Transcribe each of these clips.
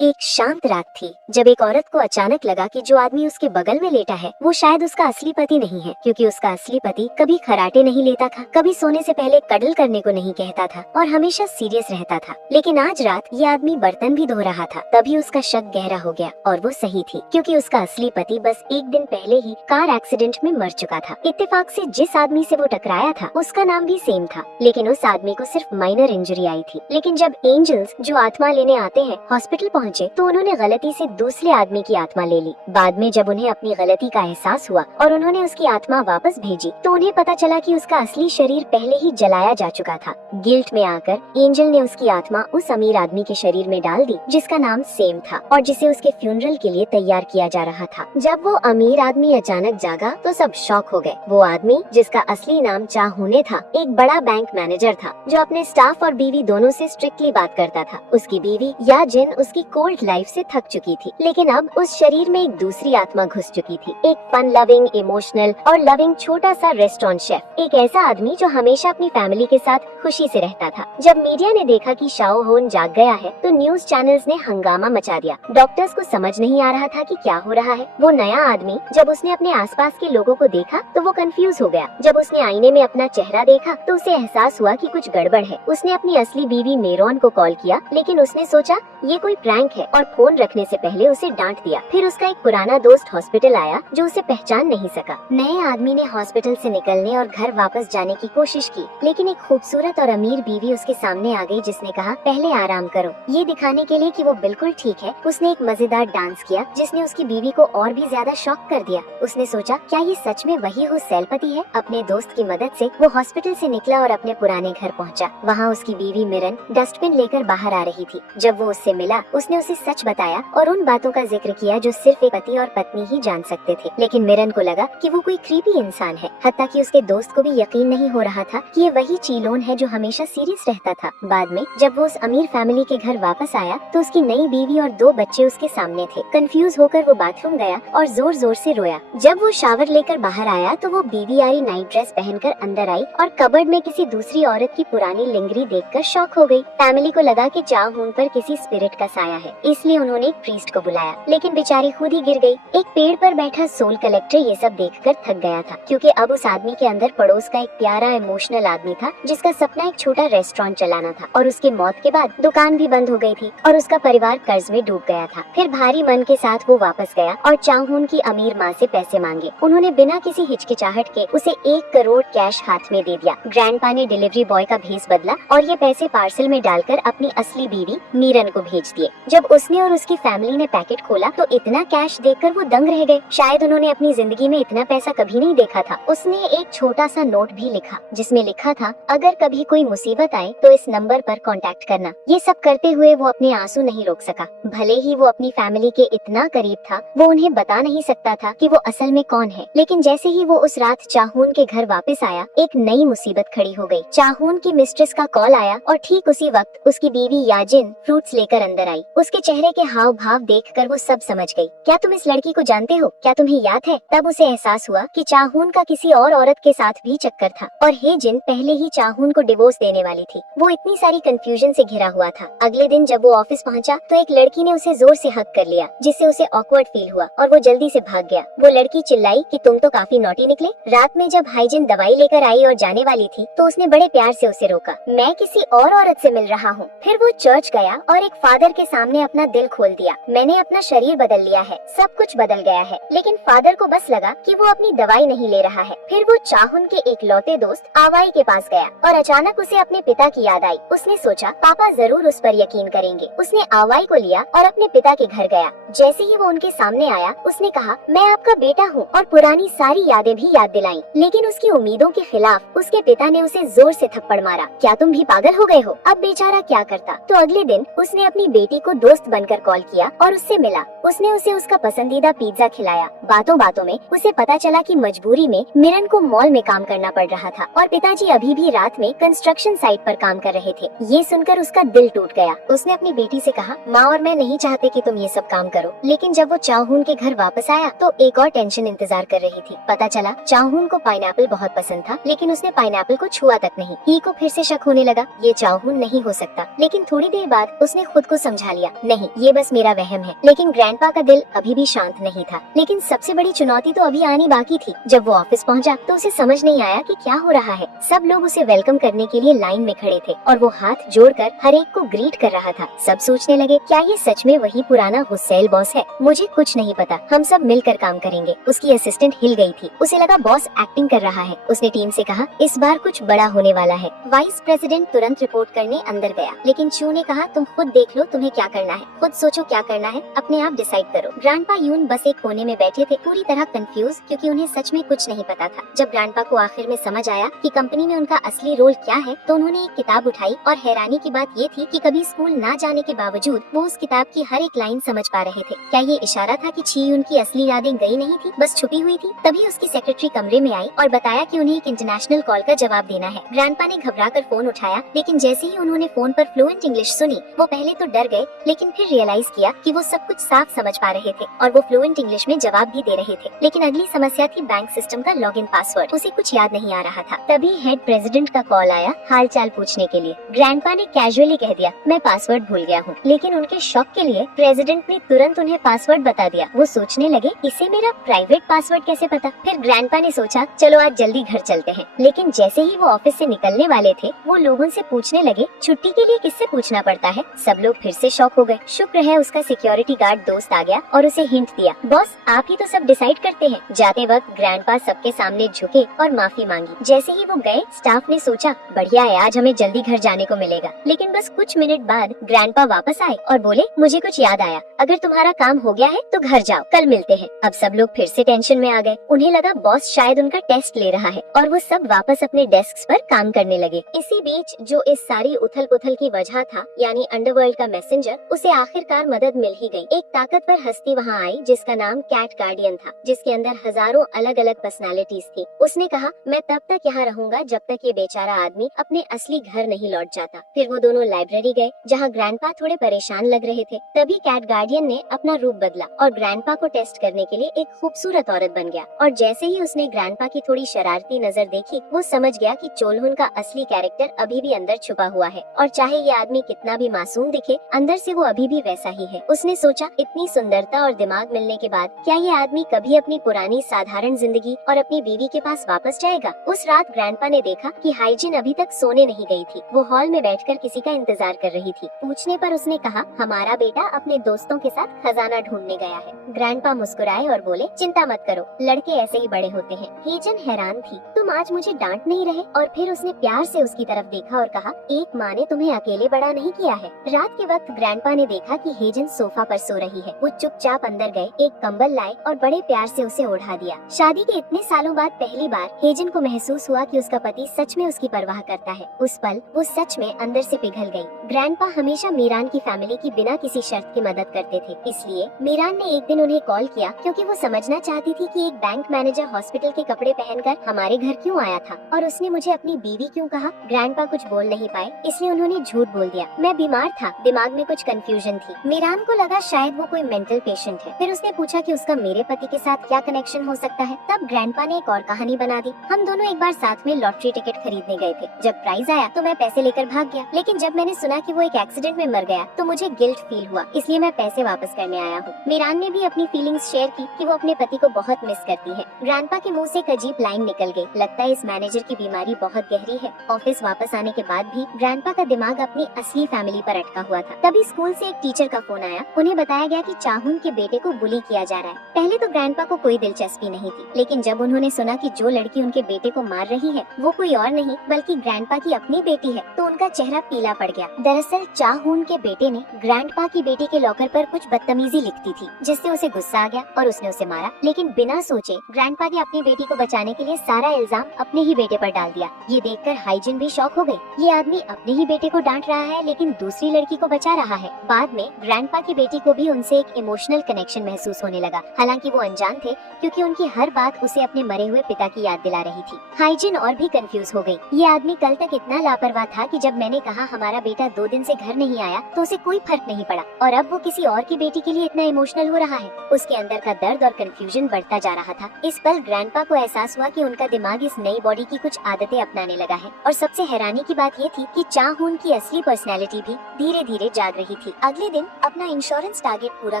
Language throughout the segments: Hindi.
एक शांत रात थी जब एक औरत को अचानक लगा कि जो आदमी उसके बगल में लेटा है वो शायद उसका असली पति नहीं है, क्योंकि उसका असली पति कभी खराटे नहीं लेता था, कभी सोने से पहले कडल करने को नहीं कहता था और हमेशा सीरियस रहता था। लेकिन आज रात ये आदमी बर्तन भी धो रहा था, तभी उसका शक गहरा हो गया और वो सही थी, क्योंकि उसका असली पति बस एक दिन पहले ही कार एक्सीडेंट में मर चुका था। इत्तेफाक से जिस आदमी से वो टकराया था उसका नाम भी सेम था, लेकिन उस आदमी को सिर्फ माइनर इंजरी आई थी। लेकिन जब एंजल्स जो आत्मा लेने आते हैं हॉस्पिटल पहुंचे तो उन्होंने गलती से दूसरे आदमी की आत्मा ले ली। बाद में जब उन्हें अपनी गलती का एहसास हुआ और उन्होंने उसकी आत्मा वापस भेजी तो उन्हें पता चला कि उसका असली शरीर पहले ही जलाया जा चुका था। गिल्ट में आकर एंजल ने उसकी आत्मा उस अमीर आदमी के शरीर में डाल दी जिसका नाम सेम था और जिसे उसके फ्यूनरल के लिए तैयार किया जा रहा था। जब वो अमीर आदमी अचानक जागा तो सब शॉक हो गए। वो आदमी जिसका असली नाम चाहूने था, एक बड़ा बैंक मैनेजर था जो अपने स्टाफ और बीवी दोनों से स्ट्रिक्टली बात करता था। उसकी बीवी या जिन उसकी कोल्ड लाइफ से थक चुकी थी, लेकिन अब उस शरीर में एक दूसरी आत्मा घुस चुकी थी, एक फन लविंग, इमोशनल और लविंग छोटा सा रेस्टोरेंट शेफ, एक ऐसा आदमी जो हमेशा अपनी फैमिली के साथ खुशी से रहता था। जब मीडिया ने देखा कि शाओ होन जाग गया है तो न्यूज चैनल्स ने हंगामा मचा दिया। डॉक्टर्स को समझ नहीं आ रहा था कि क्या हो रहा है। वो नया आदमी जब उसने अपने आसपास के लोगों को देखा तो वो कंफ्यूज हो गया। जब उसने आईने में अपना चेहरा देखा तो उसे एहसास हुआ कि कुछ गड़बड़ है। उसने अपनी असली बीवी मेरोन को कॉल किया, लेकिन उसने सोचा ये कोई प्रैंक है और फोन रखने से पहले उसे डांट दिया। फिर उसका एक पुराना दोस्त हॉस्पिटल आया जो उसे पहचान नहीं सका। नए आदमी ने हॉस्पिटल से निकलने और घर वापस जाने की कोशिश की, लेकिन एक खूबसूरत और अमीर बीवी उसके सामने आ गई जिसने कहा पहले आराम करो। ये दिखाने के लिए कि वो बिल्कुल ठीक है उसने एक मजेदार डांस किया जिसने उसकी बीवी को और भी ज्यादा शॉक कर दिया। उसने सोचा क्या ये सच में वही हुसैलपति है। अपने दोस्त की मदद से वो हॉस्पिटल से निकला और अपने पुराने घर पहुंचा। वहाँ उसकी बीवी मिरन डस्टबिन लेकर बाहर आ रही थी। जब वो उससे मिला उसने उसे सच बताया और उन बातों का जिक्र किया जो सिर्फ एक पति और पत्नी ही जान सकते थे। लेकिन मिरन को लगा कि वो कोई क्रीपी इंसान है, हत्ता कि उसके दोस्त को भी यकीन नहीं हो रहा था कि ये वही चीलोन है जो हमेशा सीरियस रहता था। बाद में जब वो उस अमीर फैमिली के घर वापस आया तो उसकी नई बीवी और 2 बच्चे उसके सामने थे। कंफ्यूज होकर वो बाथरूम गया और जोर जोर से रोया। जब वो शावर लेकर बाहर आया तो वो बीवी यारी नाइट ड्रेस पहनकर अंदर आई और कबर्ड में किसी दूसरी औरत की पुरानी लिंगरी देखकर शॉक हो गई। फैमिली को लगा कि चाहून पर किसी स्पिरिट का साया है, इसलिए उन्होंने एक प्रीस्ट को बुलाया, लेकिन बेचारी खुद ही गिर गई। एक पेड़ पर बैठा सोल कलेक्टर ये सब देखकर थक गया था, क्योंकि अब उस आदमी के अंदर पड़ोस का एक प्यारा इमोशनल आदमी था जिसका सपना एक छोटा रेस्टोरेंट चलाना था। और उसकी मौत के बाद दुकान भी बंद हो गई थी और उसका परिवार कर्ज में डूब गया था। फिर भारी मन के साथ वो वापस गया और चाहून की अमीर माँ से पैसे मांगे। उन्होंने बिना किसी हिचकिचाहट के उसे 1 करोड़ कैश हाथ में दे दिया। ग्रैंडपा ने डिलीवरी बॉय का भेस बदला और ये पैसे पार्सल में डालकर अपनी असली बीवी मीरन को भेज दिए। जब उसने और उसकी फैमिली ने पैकेट खोला तो इतना कैश देखकर वो दंग रह गए। शायद उन्होंने अपनी जिंदगी में इतना पैसा कभी नहीं देखा था। उसने एक छोटा सा नोट भी लिखा जिसमें लिखा था, अगर कभी कोई मुसीबत आए तो इस नंबर पर कांटेक्ट करना। ये सब करते हुए वो अपने आंसू नहीं रोक सका। भले ही वो अपनी फैमिली के इतना करीब था, वो उन्हें बता नहीं सकता था कि वो असल में कौन है। लेकिन जैसे ही वो उस रात चाहून के घर वापस आया, एक नई मुसीबत खड़ी हो गई। चाहून की मिस्ट्रेस का कॉल आया और ठीक उसी वक्त उसकी बीवी याजिन फ्रूट्स लेकर अंदर आई। उसके चेहरे के हाव भाव देखकर वो सब समझ गई। क्या तुम इस लड़की को जानते हो? क्या तुम्हें याद है? तब उसे एहसास हुआ कि चाहून का किसी और औरत के साथ भी चक्कर था और हेजिन पहले ही चाहून को डिवोर्स देने वाली थी। वो इतनी सारी कंफ्यूजन से घिरा हुआ था। अगले दिन जब वो ऑफिस पहुंचा तो एक लड़की ने उसे जोर से हक कर लिया, जिससे उसे ऑकवर्ड फील हुआ और वो जल्दी से भाग गया। वो लड़की चिल्लाई कि तुम तो काफी नॉटी निकले। रात में जब हाइजिन दवाई लेकर आई और जाने वाली थी तो उसने बड़े प्यार से उसे रोका, मैं किसी और औरत से मिल रहा हूँ। फिर वो चर्च गया और एक फादर के सामने अपना दिल खोल दिया। मैंने अपना शरीर बदल लिया है, सब कुछ बदल गया है। लेकिन फादर को बस लगा कि वो अपनी दवाई नहीं ले रहा है। फिर वो चाहुन के एक लौते दोस्त आवाई के पास गया और अचानक उसे अपने पिता की याद आई। उसने सोचा पापा जरूर उस पर यकीन करेंगे। उसने आवाई को लिया और अपने पिता के घर गया। जैसे ही वो उनके सामने आया उसने कहा, मैं आपका बेटा हूँ, और पुरानी सारी यादें भी याद दिलाई। लेकिन उसकी उम्मीदों के खिलाफ उसके पिता ने उसे जोर से थप्पड़ मारा। क्या तुम भी पागल हो गए हो? अब बेचारा क्या करता। तो अगले दिन उसने अपनी बेटी को दोस्त बनकर कॉल किया और उससे मिला। उसने उसे उसका पसंदीदा पिज्जा खिलाया। बातों बातों में उसे पता चला कि मजबूरी में मिरन को मॉल में काम करना पड़ रहा था और पिताजी अभी भी रात में कंस्ट्रक्शन साइट पर काम कर रहे थे। ये सुनकर उसका दिल टूट गया। उसने अपनी बेटी से कहा, माँ और मैं नहीं चाहते कि तुम ये सब काम करो। लेकिन जब वो चाहून के घर वापस आया तो एक और टेंशन इंतजार कर रही थी। पता चला चाहून को पाइनएप्पल बहुत पसंद था, लेकिन उसने पाइनएप्पल को छुआ तक नहीं। ही को फिर से शक होने लगा, ये चाहून नहीं हो सकता। लेकिन थोड़ी देर बाद उसने खुद को समझा लिया गया, नहीं ये बस मेरा वहम है। लेकिन ग्रैंडपा का दिल अभी भी शांत नहीं था। लेकिन सबसे बड़ी चुनौती तो अभी आनी बाकी थी। जब वो ऑफिस पहुंचा तो उसे समझ नहीं आया कि क्या हो रहा है। सब लोग उसे वेलकम करने के लिए लाइन में खड़े थे और वो हाथ जोड़कर हर एक को ग्रीट कर रहा था। सब सोचने लगे, क्या ये सच में वही पुराना हुसैल बॉस है? मुझे कुछ नहीं पता, हम सब मिलकर काम करेंगे। उसकी असिस्टेंट हिल गई थी, उसे लगा बॉस एक्टिंग कर रहा है। उसने टीम से कहा, इस बार कुछ बड़ा होने वाला है। वाइस प्रेसिडेंट तुरंत रिपोर्ट करने अंदर गया, लेकिन चू ने कहा, तुम खुद देख लो तुम्हें क्या करना है, खुद सोचो क्या करना है, अपने आप डिसाइड करो। ग्रैंडपा यून बस एक कोने में बैठे थे, पूरी तरह कंफ्यूज, क्योंकि उन्हें सच में कुछ नहीं पता था। जब ग्रैंडपा को आखिर में समझ आया कि कंपनी में उनका असली रोल क्या है, तो उन्होंने एक किताब उठाई और हैरानी की बात ये थी कि कभी स्कूल ना जाने के बावजूद वो उस किताब की हर एक लाइन समझ पा रहे थे। क्या ये इशारा था कि ची यून की असली यादें गई नहीं थी, बस छुपी हुई थी? तभी उसकी सेक्रेटरी कमरे में आई और बताया कि उन्हें एक इंटरनेशनल कॉल का जवाब देना है। ग्रैंडपा ने घबराकर फोन उठाया, लेकिन जैसे ही उन्होंने फोन पर फ्लुएंट इंग्लिश सुनी, वो पहले तो डर गए, लेकिन फिर रियलाइज किया कि वो सब कुछ साफ समझ पा रहे थे और वो फ्लुएंट इंग्लिश में जवाब भी दे रहे थे। लेकिन अगली समस्या थी बैंक सिस्टम का लॉगिन पासवर्ड। उसे कुछ याद नहीं आ रहा था। तभी हेड प्रेसिडेंट का कॉल आया हाल चाल पूछने के लिए। ग्रैंडपा ने कैजुअली कह दिया, मैं पासवर्ड भूल गया हूँ। लेकिन उनके शॉक के लिए प्रेसिडेंट ने तुरंत उन्हें पासवर्ड बता दिया। वो सोचने लगे, इसे मेरा प्राइवेट पासवर्ड कैसे पता? फिर ग्रैंडपा ने सोचा, चलो आज जल्दी घर चलते हैं। लेकिन जैसे ही वो ऑफिस से निकलने वाले थे, वो लोगों से पूछने लगे, छुट्टी के लिए किससे पूछना पड़ता है? सब लोग फिर से शॉक हो गए। शुक्र है उसका सिक्योरिटी गार्ड दोस्त आ गया और उसे हिंट दिया, बॉस आप ही तो सब डिसाइड करते हैं। जाते वक्त ग्रैंडपा सबके सामने झुके और माफी मांगी। जैसे ही वो गए, स्टाफ ने सोचा, बढ़िया है आज हमें जल्दी घर जाने को मिलेगा। लेकिन बस कुछ मिनट बाद ग्रैंडपा वापस आए और बोले, मुझे कुछ याद आया, अगर तुम्हारा काम हो गया है तो घर जाओ, कल मिलते हैं। अब सब लोग फिर से टेंशन में आ गए। उन्हें लगा बॉस शायद उनका टेस्ट ले रहा है और वो सब वापस अपने डेस्क पर काम करने लगे। इसी बीच जो इस सारी उथल पुथल की वजह था, यानी अंडरवर्ल्ड का मैसेंजर, उसे आखिरकार मदद मिल ही गई। एक ताकतवर हस्ती वहाँ आई जिसका नाम कैट गार्डियन था, जिसके अंदर हजारों अलग अलग पर्सनालिटीज थी। उसने कहा, मैं तब तक यहाँ रहूंगा जब तक ये बेचारा आदमी अपने असली घर नहीं लौट जाता। फिर वो दोनों लाइब्रेरी गए जहाँ ग्रैंडपा थोड़े परेशान लग रहे थे। तभी कैट गार्डियन ने अपना रूप बदला और ग्रैंडपा को टेस्ट करने के लिए एक खूबसूरत औरत बन गया। और जैसे ही उसने ग्रैंडपा की थोड़ी शरारती नजर देखी, वो समझ गया कि चोलहुन का असली कैरेक्टर अभी भी अंदर छुपा हुआ है और चाहे ये आदमी कितना भी मासूम दिखे, अंदर से वो अभी भी वैसा ही है। उसने सोचा, इतनी सुंदरता और दिमाग मिलने के बाद क्या ये आदमी कभी अपनी पुरानी साधारण जिंदगी और अपनी बीवी के पास वापस जाएगा? उस रात ग्रैंडपा ने देखा कि हाइजिन अभी तक सोने नहीं गई थी। वो हॉल में बैठकर किसी का इंतजार कर रही थी। पूछने पर उसने कहा, हमारा बेटा अपने दोस्तों के साथ खजाना ढूंढने गया है। ग्रैंडपा मुस्कुराए और बोले, चिंता मत करो, लड़के ऐसे ही बड़े होते हैं। हेजन हैरान थी, तुम आज मुझे डांट नहीं रहे? और फिर उसने प्यार से उसकी तरफ देखा और कहा, एक माँ ने तुम्हें अकेले बड़ा नहीं किया है। रात के वक्त ग्रैंडपा ने देखा कि हेजन सोफा पर सो रही है। वो चुपचाप अंदर गए, एक कंबल लाए और बड़े प्यार से उसे ओढ़ा दिया। शादी के इतने सालों बाद पहली बार हेजन को महसूस हुआ कि उसका पति सच में उसकी परवाह करता है। उस पल वो सच में अंदर से पिघल गई। ग्रैंडपा हमेशा मीरान की फैमिली की बिना किसी शर्त की मदद करते थे, इसलिए मीरान ने एक दिन उन्हें कॉल किया क्योंकि वो समझना चाहती थी कि एक बैंक मैनेजर हॉस्पिटल के कपड़े पहनकर हमारे घर क्यों आया था और उसने मुझे अपनी बीवी क्यों कहा। ग्रैंडपा कुछ बोल नहीं पाए, इसलिए उन्होंने झूठ बोल दिया, मैं बीमार था, दिमाग में कुछ कंफ्यूजन थी। मीरान को लगा शायद वो कोई मेंटल पेशेंट है। फिर उसने पूछा कि उसका मेरे पति के साथ क्या कनेक्शन हो सकता है। तब ग्रैंडपा ने एक और कहानी बना दी। हम दोनों एक बार साथ में लॉटरी टिकट खरीदने गए थे। जब प्राइज आया तो मैं पैसे लेकर भाग गया, लेकिन जब मैंने सुना कि वो एक एक्सीडेंट में मर गया तो मुझे गिल्ट फील हुआ, इसलिए मैं पैसे वापस करने आया हूँ। मीरान ने भी अपनी फीलिंग्स शेयर की कि वो अपने पति को बहुत मिस करती है। ग्रैंडपा के मुंह से एक अजीब लाइन निकल गई, लगता है इस मैनेजर की बीमारी बहुत गहरी है। ऑफिस वापस आने के बाद भी ग्रैंडपा का दिमाग अपनी असली फैमिली पर अटका हुआ था। तभी स्कूल से एक टीचर का फोन आया। उन्हें बताया गया कि चाहुन के बेटे को बुली किया जा रहा है। पहले तो ग्रैंडपा को कोई दिलचस्पी नहीं थी, लेकिन जब उन्होंने सुना कि जो लड़की उनके बेटे को मार रही है वो कोई और नहीं बल्कि ग्रैंडपा की अपनी बेटी है, तो उनका चेहरा पीला पड़ गया। दरअसल चाहुन के बेटे ने ग्रैंडपा की बेटी के लॉकर पर कुछ बदतमीजी लिखती थी, जिससे उसे गुस्सा आ गया और उसने उसे मारा। लेकिन बिना सोचे ग्रैंडपा ने अपनी बेटी को बचाने के लिए सारा इल्जाम अपने ही बेटे पर डाल दिया। ये देखकर हाइजिन भी शॉक हो गई। ये आदमी अपने ही बेटे को डांट रहा है लेकिन दूसरी लड़की को बचा रहा है। बाद में ग्रैंडपा की बेटी को भी उनसे एक इमोशनल कनेक्शन महसूस होने लगा, हालांकि वो अनजान थे क्योंकि उनकी हर बात उसे अपने मरे हुए पिता की याद दिला रही थी। हाइजिन और भी कंफ्यूज हो गई। ये आदमी कल तक इतना लापरवाह था कि जब मैंने कहा हमारा बेटा 2 दिन से घर नहीं आया तो उसे कोई फर्क नहीं पड़ा, और अब वो किसी और की बेटी के लिए इतना इमोशनल हो रहा है। उसके अंदर का दर्द और कंफ्यूजन बढ़ता जा रहा था। इस पल ग्रैंडपा को एहसास हुआ कि उनका दिमाग इस नई बॉडी की कुछ आदतें अपनाने लगा है। और सबसे हैरानी की बात ये थी कि चाहुन की असली पर्सनैलिटी भी धीरे धीरे जाग रही थी। अगले दिन अपना इंश्योरेंस टारगेट पूरा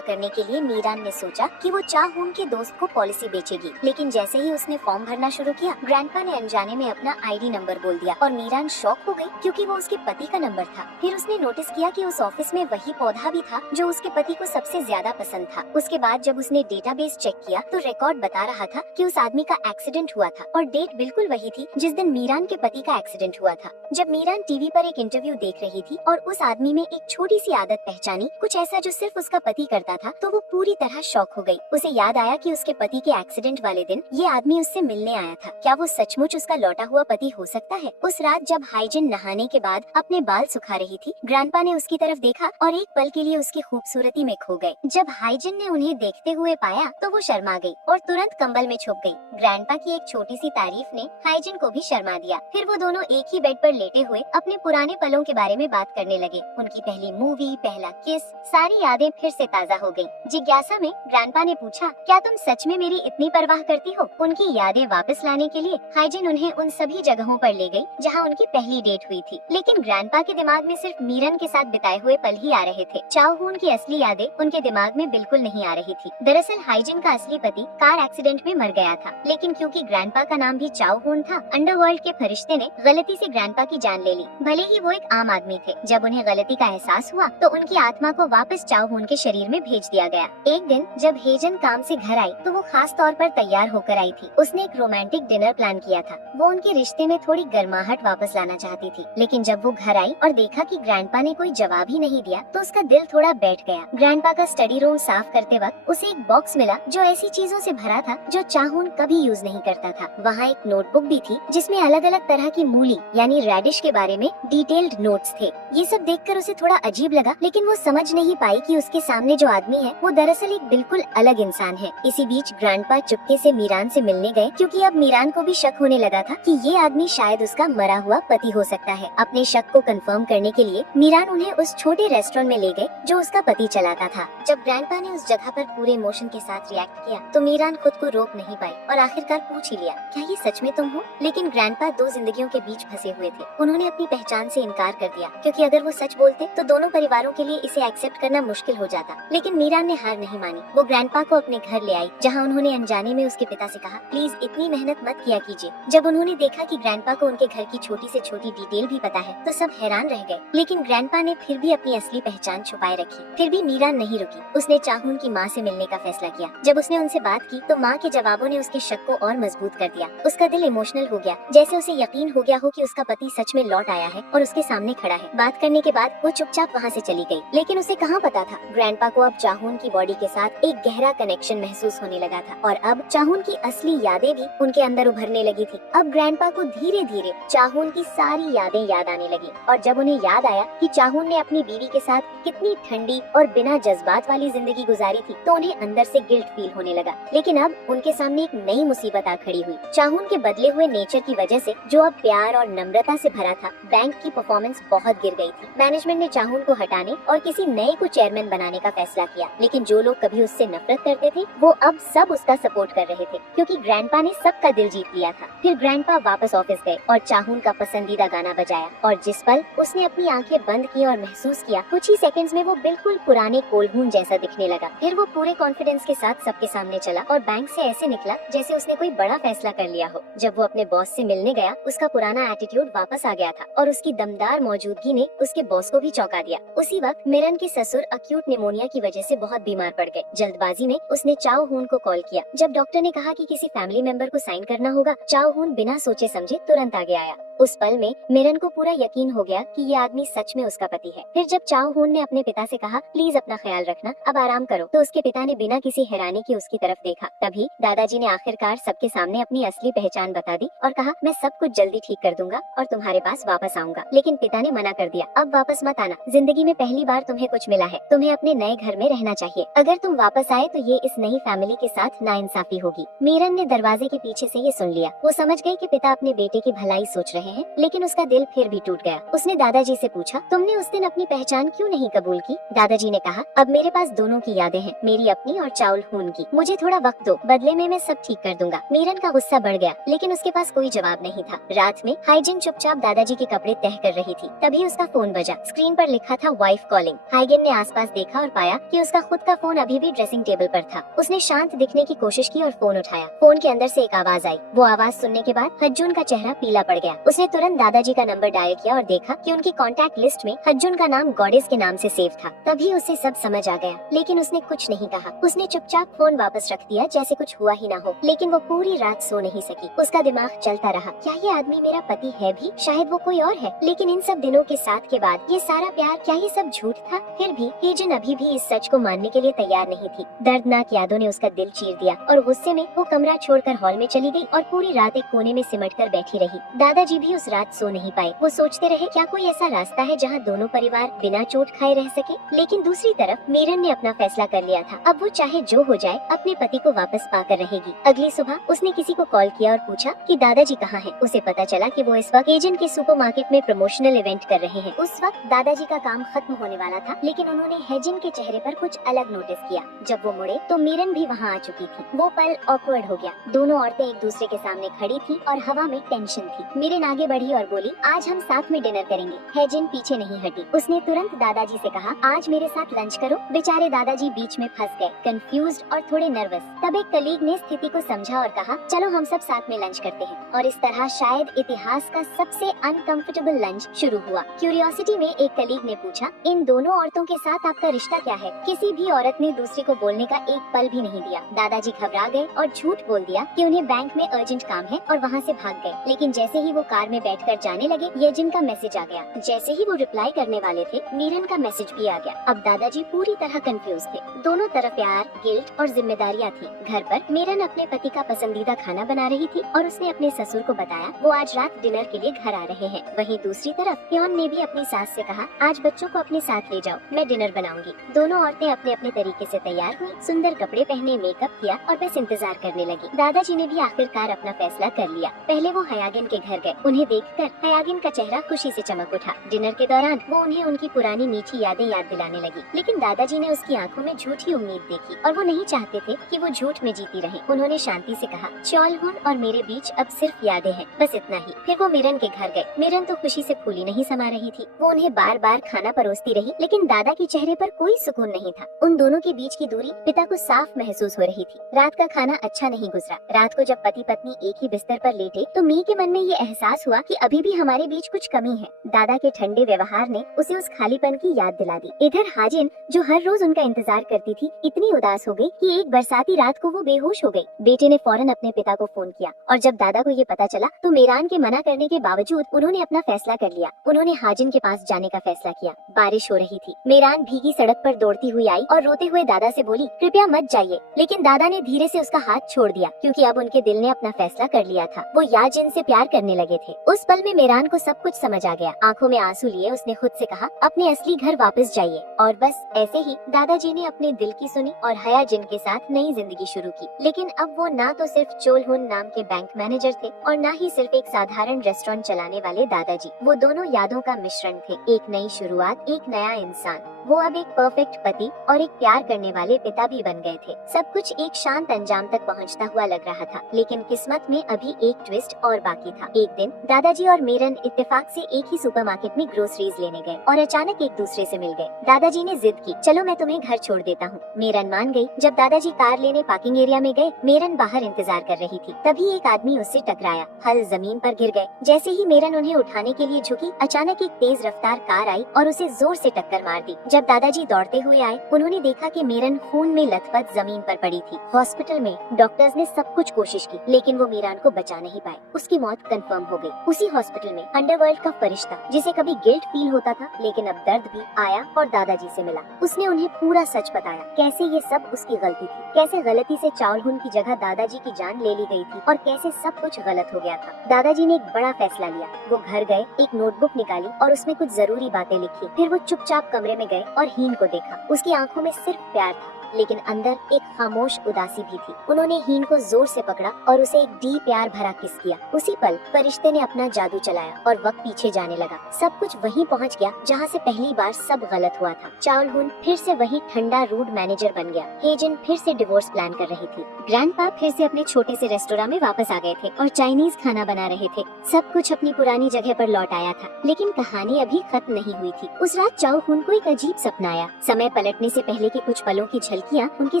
करने के लिए मीरान ने सोचा कि वो चाहून के दोस्त को पॉलिसी बेचेगी, लेकिन जैसे ही उसने फॉर्म भरना शुरू किया, ग्रैंडपा ने अनजाने में अपना आईडी नंबर बोल दिया और मीरान शॉक हो गई क्योंकि वो उसके पति का नंबर था। फिर उसने नोटिस किया कि उस ऑफिस में वही पौधा भी था जो उसके पति को सबसे ज्यादा पसंद था। उसके बाद जब उसने डेटाबेस चेक किया तो रिकॉर्ड बता रहा था कि उस आदमी का एक्सीडेंट हुआ था और डेट बिल्कुल वही थी जिस दिन मीरान के पति का एक्सीडेंट हुआ था। जब मीरान टीवी पर एक इंटरव्यू देख रही थी और उस आदमी में एक छोटी सी आदत पहचानी, कुछ ऐसा जो सिर्फ उसका पति करता था, तो वो पूरी तरह शॉक हो गई। उसे याद आया कि उसके पति के एक्सीडेंट वाले दिन ये आदमी उससे मिलने आया था। क्या वो सचमुच उसका लौटा हुआ पति हो सकता है? उस रात जब हाइजिन नहाने के बाद अपने बाल सुखा रही थी, ग्रैंडपा ने उसकी तरफ देखा और एक पल के लिए उसकी खूबसूरती में खो गए। जब हाइजिन ने उन्हें देखते हुए पाया तो वो शर्मा गई और तुरंत कंबल में छुप गई। ग्रैंडपा की एक छोटी सी तारीफ ने हाइजिन को भी शर्मा दिया। फिर वो दोनों एक ही बेड पर लेटे हुए अपने पुराने पलों के बारे में बात करने लगे। उनकी पहली मूवी, पहला किस, सारी यादें फिर से ताजा हो गयी। जिज्ञासा में ग्रैंडपा ने पूछा, क्या तुम सच में मेरी इतनी परवाह करती हो? उनकी यादें वापस लाने के लिए हाइजिन उन्हें उन सभी जगहों पर ले गई जहां उनकी पहली डेट हुई थी, लेकिन ग्रैंडपा के दिमाग में सिर्फ मीरन के साथ बिताए हुए पल ही आ रहे थे। चाओहून की असली यादें उनके दिमाग में बिल्कुल नहीं आ रही थी। दरअसल हाइजिन का असली पति कार एक्सीडेंट में मर गया था, लेकिन क्योंकि ग्रैंडपा का नाम भी चाओहून था, अंडरवर्ल्ड के फरिश्ते ने गलती से ग्रैंडपा की जान ले ली। भले ही वो एक आम आदमी थे, जब उन्हें गलती का एहसास हुआ तो उनकी आत्मा को वापस चाओहून के शरीर में भेज दिया गया। एक दिन जब हेजन काम से घर आई तो वो खास तौर पर तैयार होकर आई थी। उसने एक रोमांटिक डिनर प्लान किया था। वो उनके रिश्ते में थोड़ी गर्माहट वापस लाना चाहती थी, लेकिन जब वो घर आई और देखा कि ग्रैंडपा ने कोई जवाब ही नहीं दिया तो उसका दिल थोड़ा बैठ गया। ग्रैंडपा का स्टडी रूम साफ करते वक्त उसे एक बॉक्स मिला जो ऐसी चीजों से भरा था जो चाहून कभी यूज नहीं करता था। वहाँ एक नोटबुक भी थी जिसमें अलग अलग तरह की मूली यानी रेडिश के बारे में डिटेल्ड नोट्स थे। ये सब देखकर उसे थोड़ा अजीब लगा, लेकिन वो समझ नहीं पाई कि उसके सामने जो आदमी है वो दरअसल एक बिल्कुल अलग इंसान है। इसी बीच ग्रैंडपा चुपके से मीरान से मिलने गए क्योंकि अब मीरान को भी शक होने लगा था कि ये आदमी शायद उसका मरा हुआ पति हो सकता है। अपने शक को कंफर्म करने के लिए मीरान उन्हें उस छोटे रेस्टोरेंट में ले गए जो उसका पति चलाता था। जब ग्रैंडपा ने उस जगह पर पूरे इमोशन के साथ रिएक्ट किया तो मीरान खुद को रोक नहीं पाई और आखिरकार पूछ ही लिया, क्या ये सच में तुम हो? लेकिन ग्रैंडपा दो जिंदगियों के बीच फंसे हुए थे। उन्होंने अपनी पहचान से इनकार कर दिया क्योंकि अगर वो सच बोलते तो दोनों परिवारों के लिए इसे एक्सेप्ट करना मुश्किल हो जाता। लेकिन मीरान ने हार नहीं मानी। वो ग्रैंडपा को अपने घर ले आई जहाँ उन्होंने अनजाने में उसके पिता से कहा, प्लीज इतनी मेहनत मत किया कीजिए। जब उन्होंने देखा कि ग्रैंडपा को उनके घर की छोटी से छोटी डिटेल भी पता है तो सब हैरान रह गए। लेकिन ग्रैंडपा ने फिर भी अपनी असली पहचान छुपाए रखी। फिर भी मीरान नहीं रुकी। उसने चाहून की माँ से मिलने का फैसला किया। जब उसने उनसे बात की तो माँ के जवाबों ने उसके शक को और मजबूत कर दिया। उसका दिल इमोशनल हो गया, जैसे उसे यकीन हो गया हो कि उसका पति सच में लौट आया है और उसके सामने खड़ा है। बात करने के बाद वो चुपचाप वहाँ से चली गई। लेकिन उसे कहाँ पता था ग्रैंडपा को अब चाहून की बॉडी के साथ एक गहरा कनेक्शन महसूस होने लगा था और अब चाहून की असली यादें भी उनके अंदर उभरने लगी थी। अब ग्रैंडपा को धीरे धीरे चाहून की सारी यादें याद आने लगी और जब उन्हें याद आया कि चाहून ने अपनी बीवी के साथ कितनी ठंडी और बिना जज्बात वाली जिंदगी गुजारी थी तो उन्हें अंदर से गिल्ट फील होने लगा। लेकिन अब उनके सामने एक नई मुसीबत आ खड़ी हुई। चाहून के बदले हुए नेचर की वजह से जो अब प्यार और नम्रता से भरा था, बैंक की परफॉर्मेंस बहुत गिर गई थी। मैनेजमेंट ने चाहून को हटाने और किसी नए को चेयरमैन बनाने का फैसला किया, लेकिन जो लोग कभी उससे नफरत करते थे वो अब सब उसका सपोर्ट कर रहे थे क्योंकि ग्रैंडपा ने सबका दिल जीत लिया था। फिर ग्रैंडपा वापस ऑफिस गए और चाहून का पसंदीदा गाना बजाया और जिस पल उसने अपनी आंखें बंद की और महसूस किया, कुछ ही सेकंड्स में वो बिल्कुल पुराने कोल्हून जैसा दिखने लगा। फिर वो पूरे कॉन्फिडेंस के साथ सबके सामने चला और बैंक से ऐसे निकला जैसे उसने कोई बड़ा फैसला कर लिया हो। जब वो अपने बॉस से मिलने गया, उसका पुराना एटीट्यूड वापस आ गया था और उसकी दमदार मौजूदगी ने उसके बॉस को भी चौंका दिया। उसी वक्त मिरन के ससुर अक्यूट निमोनिया की वजह से बहुत बीमार पड़ गए। जल्दबाजी में उसने चाओ हून को कॉल किया। जब डॉक्टर ने कहा कि किसी फैमिली मेंबर को साइन करना होगा, चाओ हून बिना सोचे समझे तुरंत आगे आया। उस पल में मिरन को पूरा यकीन हो गया कि ये आदमी सच में उसका पति है। फिर जब चाओ हून ने अपने पिता से कहा, प्लीज अपना ख्याल रखना, अब आराम करो, तो उसके पिता ने बिना किसी हैरानी के उसकी तरफ देखा। तभी दादाजी ने आखिरकार सबके सामने अपनी असली पहचान बता दी और कहा, मैं सब कुछ जल्दी ठीक कर दूंगा और तुम्हारे पास वापस आऊंगा। लेकिन पिता ने मना कर दिया, अब वापस मत आना, जिंदगी में पहली बार तुम्हें कुछ मिला है, तुम्हें अपने नए घर में रहना चाहिए। अगर तुम वापस आए तो ये इस नई फैमिली के साथ नाइंसाफी होगी। मीरन ने दरवाजे के पीछे से ये सुन लिया। वो समझ गई कि पिता अपने बेटे की भलाई सोच रहे रहे हैं, लेकिन उसका दिल फिर भी टूट गया। उसने दादाजी से पूछा, तुमने उस दिन अपनी पहचान क्यों नहीं कबूल की? दादाजी ने कहा, अब मेरे पास दोनों की यादें हैं, मेरी अपनी और चाउल खून की। मुझे थोड़ा वक्त दो, बदले में मैं सब ठीक कर दूंगा। मीरन का गुस्सा बढ़ गया, लेकिन उसके पास कोई जवाब नहीं था। रात में हाइजिन चुपचाप दादाजी के कपड़े तह कर रही थी, तभी उसका फोन बजा। स्क्रीन पर लिखा था वाइफ कॉलिंग। हाइजिन ने आसपास देखा और पाया कि उसका खुद का फोन अभी भी ड्रेसिंग टेबल पर था। उसने शांत दिखने की कोशिश की और फोन उठाया। फोन के अंदर से एक आवाज आई। वो आवाज सुनने के बाद हज्जुन का चेहरा पीला पड़ गया। उसने तुरंत दादाजी का नंबर डायल किया और देखा कि उनकी कॉन्टैक्ट लिस्ट में हज्जुन का नाम गॉडेस के नाम से सेव था। तभी उसे सब समझ आ गया, लेकिन उसने कुछ नहीं कहा। उसने चुपचाप फोन वापस रख दिया जैसे कुछ हुआ ही ना हो। लेकिन वो पूरी रात सो नहीं सकी। उसका दिमाग चलता रहा, क्या ये आदमी मेरा पति है भी? शायद वो कोई और है। लेकिन इन सब दिनों के साथ के बाद ये सारा प्यार, क्या ये सब झूठ था? फिर भी हेजन अभी भी इस सच को मानने के लिए तैयार नहीं थी। दर्दनाक यादों ने उसका दिल चीर दिया और गुस्से में वो कमरा छोड़कर हॉल में चली गई और पूरी रात एक कोने में सिमट कर बैठी रही। दादाजी भी उस रात सो नहीं पाए। वो सोचते रहे, क्या कोई ऐसा रास्ता है जहाँ दोनों परिवार बिना चोट खाए रह सके? लेकिन दूसरी तरफ मीरन ने अपना फैसला कर लिया था। अब वो चाहे जो हो जाए अपने पति को वापस पाकर रहेगी। अगली सुबह उसने किसी को कॉल किया और पूछा कि दादाजी कहाँ हैं। उसे पता चला कि वो इस वक्त हेजन के सुपरमार्केट में प्रमोशनल इवेंट कर रहे हैं। उस वक्त दादाजी का काम खत्म होने वाला था, लेकिन उन्होंने हेजन के चेहरे पर कुछ अलग नोटिस किया। जब वो मुड़े तो मीरन भी वहाँ आ चुकी थी। वो पल ऑकवर्ड हो गया। दोनों औरतें एक दूसरे के सामने खड़ी थी और हवा में टेंशन थी। मीरन आगे बढ़ी और बोली, आज हम साथ में डिनर करेंगे। हेजन पीछे नहीं हटी। उसने तुरंत दादाजी से कहा, आज मेरे साथ लंच करो। बेचारे दादाजी बीच में फंस गए, कंफ्यूज्ड और थोड़े नर्वस। तब एक कलीग ने स्थिति को समझा और कहा, चलो हम सब साथ में लंच करते हैं। और इस तरह शायद इतिहास का सबसे अनकंफर्टेबल लंच शुरू हुआ। क्यूरियोसिटी में एक कलीग ने पूछा, इन दोनों औरतों के साथ आपका रिश्ता क्या है? किसी भी औरत ने दूसरी को बोलने का एक पल भी नहीं दिया। दादाजी घबरा गए और झूठ बोल दिया कि उन्हें बैंक में अर्जेंट काम है और वहाँ से भाग गए। लेकिन जैसे ही वो कार में बैठकर जाने लगे, येजिन का मैसेज आ गया। जैसे ही वो रिप्लाई करने वाले थे, मीरन का मैसेज भी आ गया। अब दादाजी पूरी तरह कंफ्यूज थे। दोनों तरफ प्यार, गिल्ट और जिम्मेदारियाँ थी। घर पर मीरन अपने पति का पसंदीदा खाना बना रही थी और उसने अपने ससुर को बताया वो आज रात डिनर के लिए घर आ रहे हैं। वहीं दूसरी तरफ पियोन ने भी अपनी सास से कहा, आज बच्चों को अपने साथ ले जाओ, मैं डिनर बनाऊंगी। दोनों औरतें अपने अपने तरीके से तैयार हुई, सुंदर कपड़े पहने, मेकअप किया और बस इंतजार करने लगी। दादाजी ने भी आखिरकार अपना फैसला कर लिया। पहले वो हयागिन के घर गए। उन्हें देखकर हयागिन का चेहरा खुशी से चमक उठा। डिनर के दौरान वो उन्हें उनकी पुरानी मीठी यादें याद दिलाने लगी। लेकिन दादाजी ने उसकी आंखों में झूठी उम्मीद देखी और वो नहीं चाहते थे कि वो झूठ में जीती रहे। उन्होंने शांति से कहा, चौलहुन और मेरे बीच अब सिर्फ यादें हैं, बस इतना ही। फिर वो मीरन के घर गए। मीरन तो खुशी से फूली नहीं समा रही थी। वो उन्हें बार बार खाना परोसती रही, लेकिन दादा के चेहरे पर कोई सुकून नहीं था। उन दोनों के बीच की दूरी पिता को साफ महसूस हो रही थी। रात का खाना अच्छा नहीं गुजरा। रात को जब पति पत्नी एक ही बिस्तर पर लेटे तो मी के मन में ये एहसास हुआ कि अभी भी हमारे बीच कुछ कमी है। दादा के ठंडे व्यवहार ने उसे उस खालीपन की याद दिला दी। इधर हाजिन, जो हर रोज उनका इंतजार करती थी, इतनी उदास हो गई कि एक बरसाती रात को वो बेहोश हो गई। बेटे ने फौरन अपने पिता को फोन किया और जब दादा को ये पता चला तो मेरान के मना करने के बावजूद उन्होंने अपना फैसला कर लिया। उन्होंने हाजिन के पास जाने का फैसला किया। बारिश हो रही थी। मेरान भीगी सड़क पर दौड़ती हुई आई और रोते हुए दादा से बोली, कृपया मत जाइए। लेकिन दादा ने धीरे से उसका हाथ छोड़ दिया, क्योंकि अब उनके दिल ने अपना फैसला कर लिया था। वो याजिन से प्यार करने लगे थे। उस पल में मेरान को सब कुछ समझ आ गया। आंखों में आंसू लिए उसने खुद से कहा, अपने असली घर वापस जाइए। और बस ऐसे ही दादाजी ने अपने दिल की सुनी और हयाजिन के साथ नई जिंदगी शुरू की। लेकिन अब वो ना तो सिर्फ चोलहुन नाम के बैंक मैनेजर थे और ना ही सिर्फ एक साधारण रेस्टोरेंट चलाने वाले दादाजी। वो दोनों यादों का मिश्रण थे, एक नई शुरुआत, एक नया इंसान। वो अब एक परफेक्ट पति और एक प्यार करने वाले पिता भी बन गए थे। सब कुछ एक शांत अंजाम तक पहुंचता हुआ लग रहा था, लेकिन किस्मत में अभी एक ट्विस्ट और बाकी था। एक दिन दादाजी और मीरन इत्तेफाक से एक ही सुपरमार्केट में ग्रोसरीज लेने गए और अचानक एक दूसरे से मिल गए। दादाजी ने जिद की, चलो मैं तुम्हें घर छोड़ देता हूँ। मीरन मान गई। जब दादाजी कार लेने पार्किंग एरिया में गए, मीरन बाहर इंतजार कर रही थी। तभी एक आदमी उससे टकराया। हल जमीन पर गिर गए। जैसे ही मीरन उन्हें उठाने के लिए झुकी, अचानक एक तेज रफ्तार कार आई और उसे जोर से टक्कर मार दी। जब दादाजी दौड़ते हुए आए, उन्होंने देखा कि मीरन खून में लथपथ जमीन पर पड़ी थी। हॉस्पिटल में डॉक्टर्स ने सब कुछ कोशिश की, लेकिन वो मीरान को बचा नहीं पाए। उसकी मौत कंफर्म हो गई। उसी हॉस्पिटल में अंडरवर्ल्ड का फरिश्ता, जिसे कभी गिल्ट फील होता था लेकिन अब दर्द भी, आया और दादाजी से मिला। उसने उन्हें पूरा सच बताया, कैसे ये सब उसकी गलती थी, कैसे गलती से चावलहुन की जगह दादाजी की जान ले ली गई थी और कैसे सब कुछ गलत हो गया था। दादाजी ने एक बड़ा फैसला लिया। वो घर गए, एक नोटबुक निकाली और उसमें कुछ जरूरी बातें लिखी। फिर वो चुपचाप कमरे में गए और हीन को देखा। उसकी आंखों में सिर्फ प्यार था। लेकिन अंदर एक खामोश उदासी भी थी। उन्होंने हीन को जोर से पकड़ा और उसे एक डीप प्यार भरा किस किया। उसी पल फरिश्ते ने अपना जादू चलाया और वक्त पीछे जाने लगा। सब कुछ वहीं पहुंच गया जहां से पहली बार सब गलत हुआ था। चाओल-हुन फिर से वही ठंडा रूड मैनेजर बन गया। हेजन फिर से डिवोर्स प्लान कर रही थी। ग्रैंडपा फिर से अपने छोटे से रेस्टोरेंट में वापस आ गए थे और चाइनीज खाना बना रहे थे। सब कुछ अपनी पुरानी जगह पर लौट आया था, लेकिन कहानी अभी खत्म नहीं हुई थी। उस रात चाओ-हुन को एक अजीब सपना आया। समय पलटने से पहले के कुछ पलों की झलकियां उनके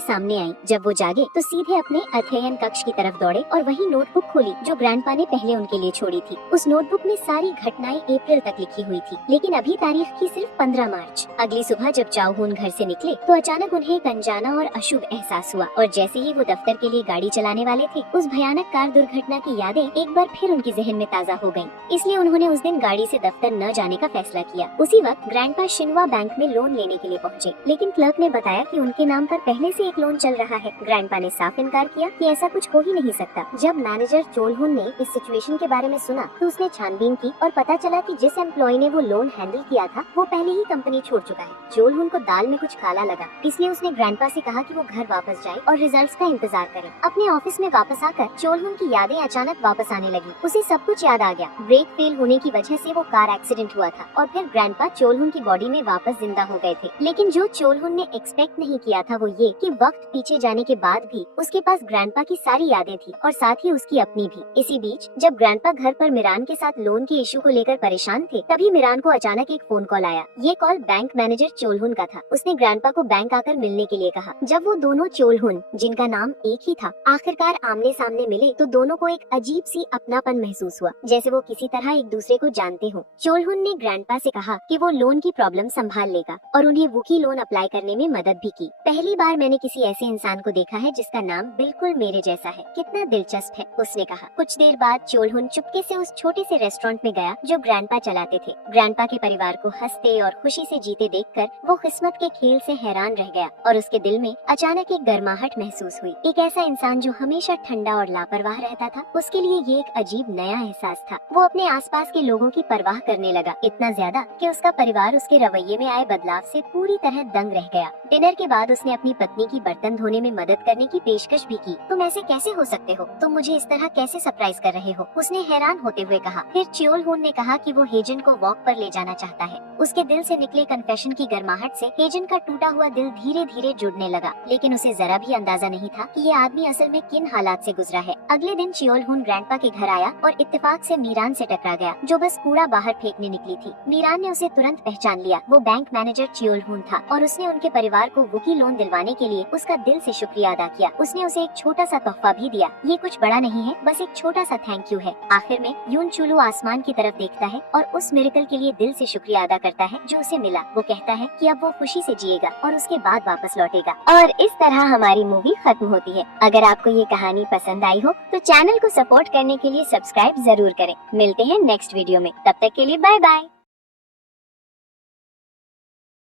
सामने आई। जब वो जागे तो सीधे अपने अध्ययन कक्ष की तरफ दौड़े और वही नोटबुक खोली जो ग्रैंडपा ने पहले उनके लिए छोड़ी थी। उस नोटबुक में सारी घटनाएं अप्रैल तक लिखी हुई थी, लेकिन अभी तारीख थी सिर्फ 15 मार्च। अगली सुबह जब चाओ-हुन घर से निकले तो अचानक उन्हें एक अनजाना और अशुभ एहसास हुआ, और जैसे ही वो दफ्तर के लिए गाड़ी चलाने वाले थे, उस भयानक कार दुर्घटना की यादें एक बार फिर उनके जहन में ताज़ा हो गयी। इसलिए उन्होंने उस दिन गाड़ी से दफ्तर न जाने का फैसला किया। उसी वक्त ग्रैंडपा शिनवा बैंक में लोन लेने के लिए पहुँचे, लेकिन क्लर्क ने बताया कि उनके नाम पर पहले से एक लोन चल रहा है। ग्रैंडपा ने साफ इनकार किया कि ऐसा कुछ हो ही नहीं सकता। जब मैनेजर चोल-हुन ने इस सिचुएशन के बारे में सुना तो उसने छानबीन की और पता चला कि जिस एम्प्लॉय ने वो लोन हैंडल किया था वो पहले ही कंपनी छोड़ चुका है। चोल-हुन को दाल में कुछ काला लगा, इसलिए उसने ग्रैंडपा से कहा कि वो घर वापस जाए और रिजल्ट्स का इंतजार करे। अपने ऑफिस में वापस आकर चोल-हुन की यादें अचानक वापस आने लगी। उसे सब कुछ याद आ गया। ब्रेक फेल होने की वजह से वो कार एक्सीडेंट हुआ था और फिर ग्रैंडपा चोल-हुन की बॉडी में वापस जिंदा हो गए थे। लेकिन जो चोल-हुन ने एक्सपेक्ट नहीं किया था वो ये कि वक्त पीछे जाने के बाद भी उसके पास ग्रैंडपा की सारी यादें थी और साथ ही उसकी अपनी भी। इसी बीच जब ग्रैंडपा घर पर मिरान के साथ लोन के इशू को लेकर परेशान थे, तभी मिरान को अचानक एक फोन कॉल आया। ये कॉल बैंक मैनेजर चोल-हुन का था। उसने ग्रैंडपा को बैंक आकर मिलने के लिए कहा। जब वो दोनों चोल-हुन, जिनका नाम एक ही था, आखिरकार आमने सामने मिले तो दोनों को एक अजीब सी अपनापन महसूस हुआ, जैसे वो किसी तरह एक दूसरे को जानते हो। चोल-हुन ने ग्रैंडपा से कहा कि वो लोन की प्रॉब्लम संभाल लेगा और उन्हें वुकी लोन अप्लाई करने में मदद भी की। पहली बार मैंने किसी ऐसे इंसान को देखा है जिसका नाम बिल्कुल मेरे जैसा है, कितना दिलचस्प है, उसने कहा। कुछ देर बाद चोल-हुन चुपके से उस छोटे से रेस्टोरेंट में गया जो ग्रैंडपा चलाते थे। ग्रैंडपा के परिवार को हंसते और खुशी से जीते देखकर वो किस्मत के खेल से हैरान रह गया और उसके दिल में अचानक एक गर्माहट महसूस हुई। एक ऐसा इंसान जो हमेशा ठंडा और लापरवाह रहता था, उसके लिए ये एक अजीब नया एहसास था। वो अपने आसपास के लोगों की परवाह करने लगा, इतना ज्यादा कि उसका परिवार उसके रवैये में आए बदलाव से पूरी तरह दंग रह गया। डिनर के बाद उसने अपनी पत्नी की बर्तन धोने में मदद करने की पेशकश भी की। तुम ऐसे कैसे हो सकते हो? तुम मुझे इस तरह कैसे सरप्राइज कर रहे हो? उसने हैरान होते हुए कहा। फिर चोल-हुन ने कहा कि वो हेजन को वॉक पर ले जाना चाहता है। उसके दिल से निकले कन्फेशन की गर्माहट से हेजन का टूटा हुआ दिल धीरे धीरे जुड़ने लगा, लेकिन उसे जरा भी अंदाजा नहीं था कि ये आदमी असल में किन हालात से गुजरा है। अगले दिन चोल-हुन ग्रैंडपा के घर आया और इत्तेफाक से मीरान से टकरा गया, जो बस कूड़ा बाहर फेंकने निकली थी। मीरान ने उसे तुरंत पहचान लिया। वो बैंक मैनेजर चोल-हुन था और उसने उनके परिवार को वुकी लोन दिलवाने के लिए उसका दिल से शुक्रिया अदा किया। उसने उसे एक छोटा सा तोहफा भी दिया। ये कुछ बड़ा नहीं है, बस एक छोटा सा थैंक यू है। आखिर में यून चुलू आसमान की तरफ देखता है और उस मिरेकल के लिए दिल से शुक्रिया अदा करता है जो उसे मिला। वो कहता है कि अब वो खुशी से जिएगा और उसके बाद वापस लौटेगा। और इस तरह हमारी मूवी खत्म होती है। अगर आपको ये कहानी पसंद आई हो तो चैनल को सपोर्ट करने के लिए सब्सक्राइब जरूर करें। मिलते हैं नेक्स्ट वीडियो में, तब तक के लिए बाय बाय।